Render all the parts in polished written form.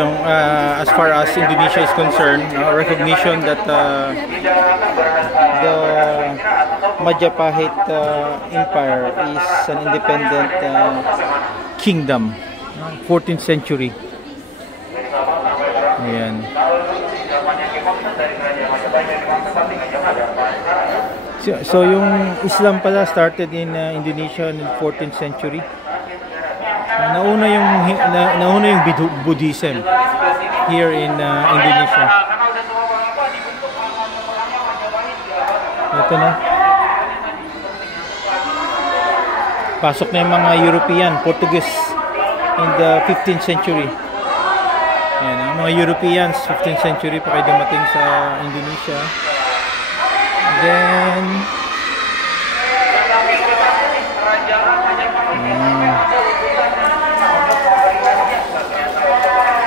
As far as Indonesia is concerned, recognition that the Majapahit Empire is an independent kingdom, 14th century. Ayan. So yung Islam pala started in Indonesia in the 14th century. Nauna yung Buddhism here in Indonesia. Ito na. Pasok na yung mga European, Portuguese in the 15th century. Ayan, ang mga Europeans 15th century pa kayo dumating sa Indonesia. And then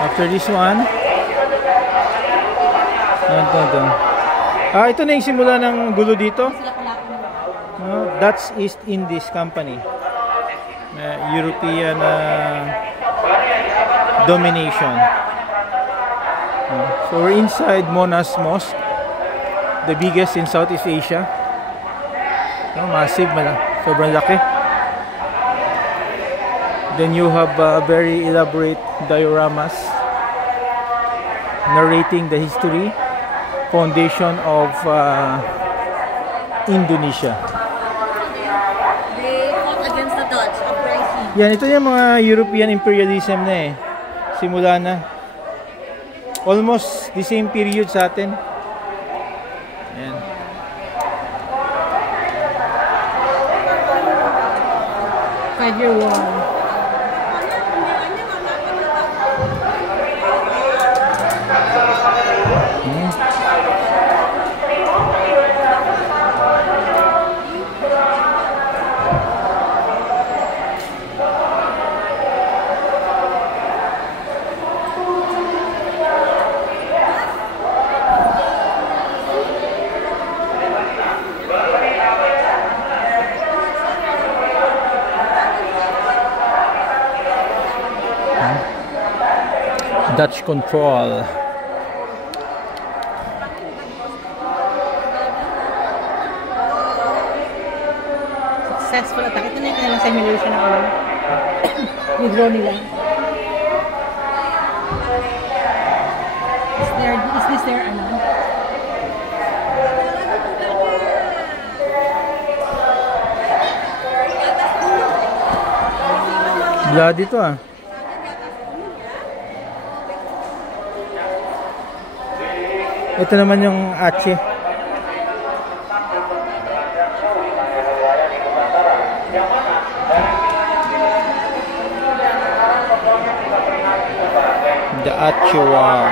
after this one, ito na yung simula ng gulo dito. Dutch East Indies Company, European domination. So we're inside Monas Mosque, the biggest in Southeast Asia. Massive, sobrang laki. Then you have very elaborate dioramas narrating the history, foundation of Indonesia. They fought against the Dutch uprising. Yan, ito yung mga European imperialism na simula na. Almost the same period sa atin. Yan. Five-year war. Dutch control. Successful attack. Ito na yung kanilang simulation na withdraw nila. Is this their ano? Bloody to ah. Ito naman yung Aceh. The Aceh War.